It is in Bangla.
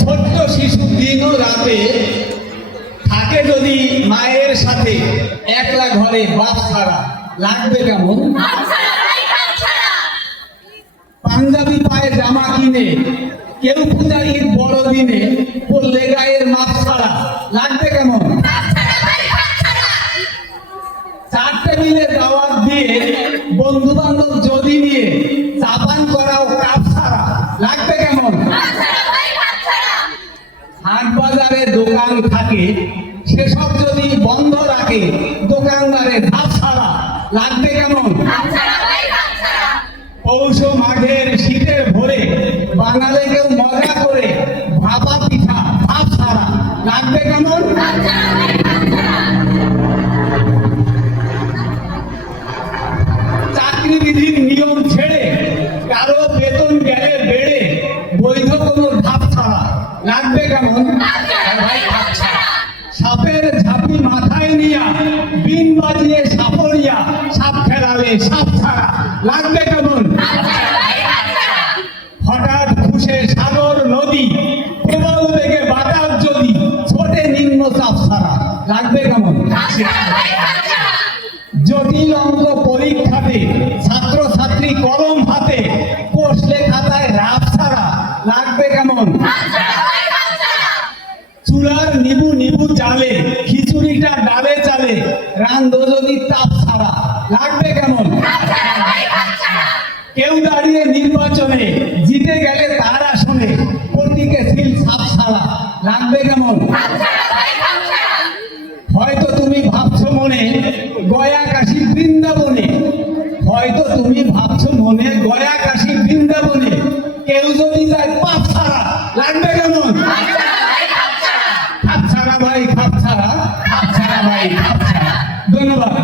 ছোট্ট শিশু দিনও রাতে থাকে যদি মায়ের সাথে, একলা ঘরে বাপ ছাড়া লাগবে কেমন? পাঞ্জাবি পায়ে জামা কিনে কেউ পূজারির বড়দিনে পড়লে গায়ের মাপ ছাড়া লাগবে কেমন? চার টেবিলে দাওয়াত দিয়ে বন্ধু বান্ধব যদি নিয়ে চাপান করাও কাপ ছাড়া লাগবে কেমন? হাট বাজারে দোকান থাকে সেসব যদি বন্ধ রাখে দোকানদারে ধাপ ছাড়া লাগবে কেমন? পৌষ মাঘের শীতের ভোরে বাঙালি কেউ মজা করে ভাপা পিঠা ভাপ ছাড়া লাগবে কেমন? চাকরিবিধির নিয়ম ছেড়ে কারো বেতন গেলে বেড়ে বৈধ কোনো ধাপ ছাড়া লাগবে কেমন? সাপের ঝাঁপি মাথায় নিয়া বিন বাজিয়ে সাপড়িয়া সাপ খেলালে সাপ ছাড়া লাগবে কেমন? হঠাৎ খুশে সাগর নদী প্রবল বেগে বাতাস যদি ছোটে নিম্ন চাপ ছাড়া লাগবে কেমন? জটিল অঙ্ক পরীক্ষাতে ছাত্র ছাত্রী কলম হাতে কষলে খাতায় রাপ ছাড়া লাগবে কেমন? চুলার নিবু নিবু চালে খিচুড়িটা ডালে চালে রান্ধ যদি তাপ ছাড়া লাগবে কেমন? কেউ দাঁড়িয়ে নির্বাচনে জিতে গেলে তার আসনে প্রতীকে সিল ছাপ ছাড়া লাগবে কেমন? হয়তো তুমি ভাবছো মনে গয়া কাশী বৃন্দাবনে, হয়তো তুমি ভাবছো মনে গয়া কাশী বৃন্দাবনে কেউ যদি যায় পাপ ছাড়া লাগবে কেমন? খাপ ছাড়া ভাই খাপ ছাড়া, খাপ ছাড়া ভাই খাপ ছাড়া। ধন্যবাদ।